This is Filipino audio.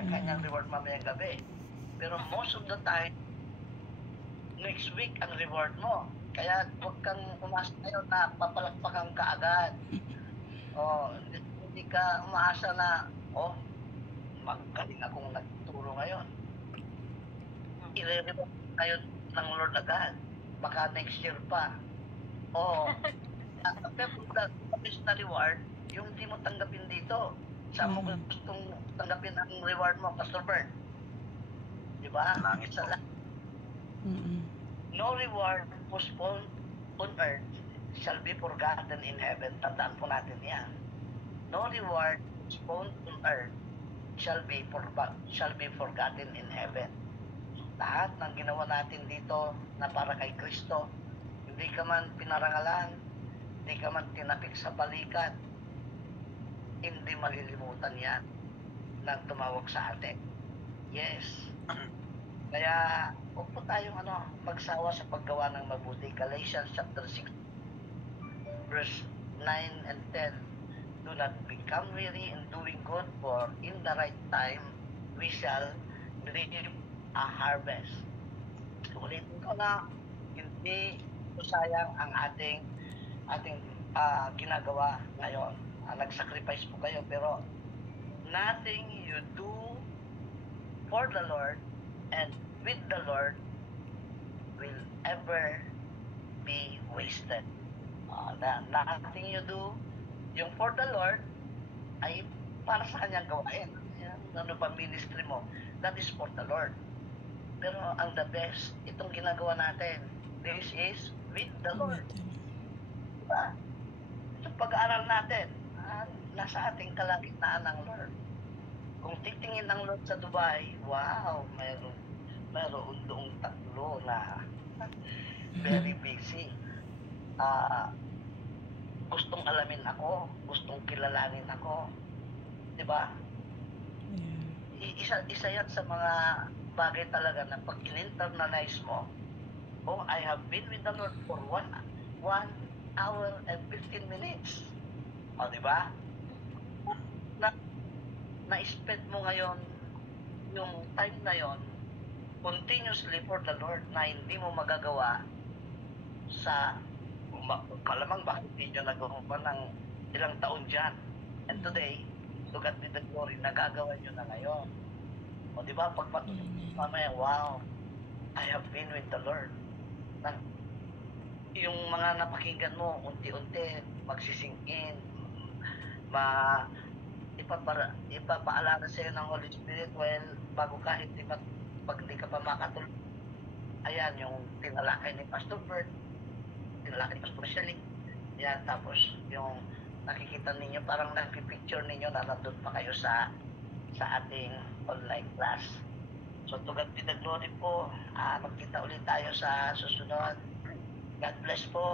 kanya-kanyang reward mamayang gabi. Pero most of the time, next week ang reward mo. Kaya huwag kang umasa ngayon na papalakpakan ka agad. Hindi ka umaasa na, magaling akong nagturo ngayon. I-reward tayo ng Lord agad. Baka next year pa. Pero the best na reward, yung hindi mo tanggapin dito. Saan mo gustong tanggapin ang reward mo, Pastor Bert? Diba? Langit po. No reward postponed on earth shall be forgotten in heaven. Tandaan po natin yan. No reward postponed on earth shall be forgotten in heaven. Lahat ng ginawa natin dito na para kay Kristo, hindi ka man pinarangalan, hindi ka man tinapik sa balikat, hindi malilimutan yan nang tumawag sa atin. Yes. Kaya, huwag po tayong magsawa sa paggawa ng mabuti. Galatians chapter 6, verse 9 and 10. Do not become weary in doing good, for in the right time, we shall reap a harvest. Ulitin ko na, hindi sayang ang ating ginagawa ngayon. Nag-sacrifice po kayo, pero nothing you do for the Lord and with the Lord will ever be wasted. Nothing you do, yung for the Lord, ay para sa kanyang gawain. Ano ba ministry mo? That is for the Lord. Pero ang the best, itong ginagawa natin, this is with the Lord. Diba? Itong pag-aaral natin, nasa ating kalagitnaan ng Lord. Kung titingin ng Lord sa Dubai, wow, mayroon doong tatlo na very busy. Gustong alamin ako, gustong kilalanin ako. Diba? Isa yan sa mga bagay talaga na pag in-internalize mo, I have been with the Lord for 1 hour and 15 minutes. Diba? Na-spend mo ngayon yung time na yon continuously for the Lord na hindi mo magagawa sa kalamang bakit hindi nyo nagawa ng ilang taon dyan. And today, to God be the glory, nagagawa nyo na ngayon. Diba? Pag mamaya, wow, I have been with the Lord. Yung mga napakinggan mo, unti-unti, magsisingin, ipapaalala sa'yo ng Holy Spirit, bago ka, pag hindi ka pa makatulog. Ayan, yung tinalakay ni Pastor Bert, tinalakay ni Pastor Shelly. Yan, tapos yung nakikita ninyo, parang nagpipicture ninyo na nandun pa kayo sa ating online class. So, to God be the glory po. Magkita ulit tayo sa susunod. God bless po.